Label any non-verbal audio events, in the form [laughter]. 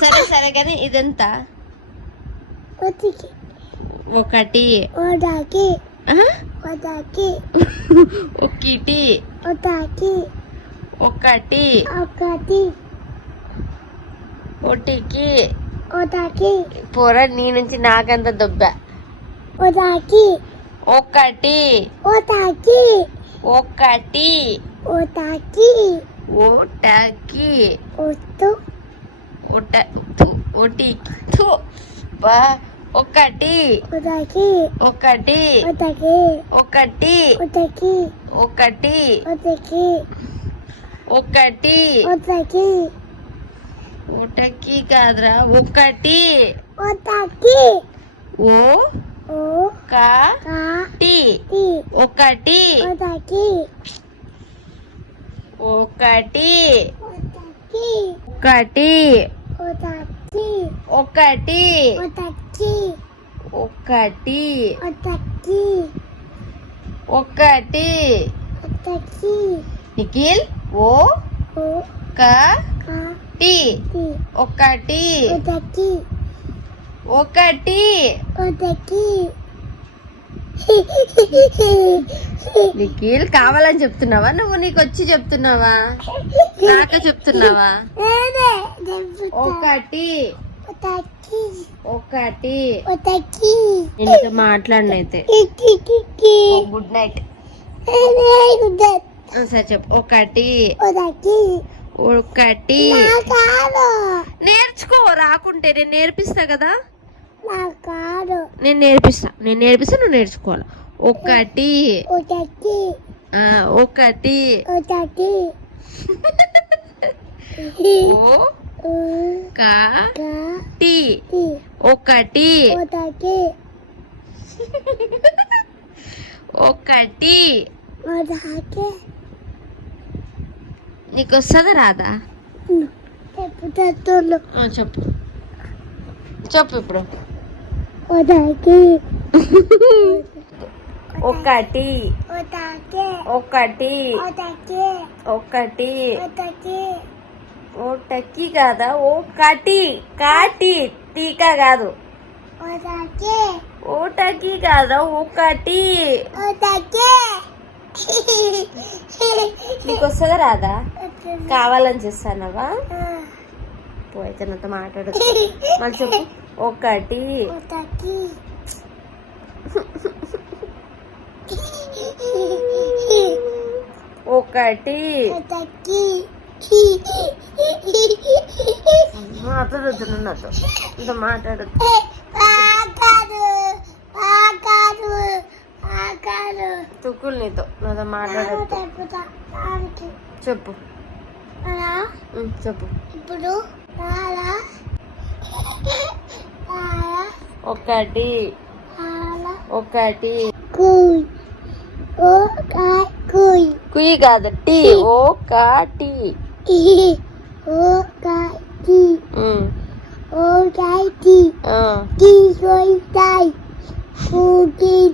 సరే సరే కానీ ఇదెంత? ఒకటి. [laughs] ఒకటి? ఒకటి ఒకటి. ఒకటి ఒకటి. ఒకటి. ఒకటికి. ఒకటి పోరా నీ నుంచి నాకంత దొబ్బ? ఒకటి ఒకటి. ఒకటి ఒకటి. ఒకటి ఓటకి ఒట్టు ఒకటి ఒకటి ఒకటి ఒకటి ఒకటి ఒకటి ఒకటి ఒకటి ఒకటి ఒకటి ఒకటి కాదురా ఒకటి ఒకటి ఓ ఓ కా కా టి టి ఒకటి ఒకటి ఒకటి ఒకటి ఒకటి ఒకటి ఒకటి. ఒకటి. ఒకటి. నిఖిల్ ఓ ఒకటి. ఒకటి. ఒకటి. నిఖిల్ కావాలని చెప్తున్నావా? నువ్వు నీకు వచ్చి చెప్తున్నావా? కాక చెప్తున్నావా? ఒకటి. ఒకటి. ఇంట్లో మాట్లాడినైతే గుడ్ నైట్. సార్ చెప్పు. ఒకటి. ఒకటి. నేర్చుకో రాకుంటే. నేను నేర్పిస్తా కదా? నేను నేర్పిస్తా. నేను నేర్పిస్తా నువ్వు నేర్చుకోవాలి? ఒకటి. ఒకటి. ఒకటి. టి. ఒకటి. ఒకటి. [laughs] ఒకటి. నీకు వస్తుందా రాదా? చెప్పు చెప్పు. ఇప్పుడు. ఒకటి. ఒకటి. ఒకటి. ఒకటి. ఒకటి ఓటకి కాదా? ఒకటి కాటి టీకా కాదు. ఒకటి ఓటకి కాదా? ఒకటి ఒకటి నీకు వస్తుందా రాదా? కావాలని చేస్తానవా? పోయితే నాతో మాట్లాడు. మళ్ళీ చెప్పు. ఒకటి ఒకటి మాట్లాడుతున్నారు ఇంత మాట్లాడు తుక్కులు నీతో నాతో మాట్లాడదు చెప్పు చెప్పు ఇప్పుడు ఒకటి ఒకటి కుయ్ కాదు టీ. ఒకటి 我改的。嗯。我改的。嗯。地水在附近。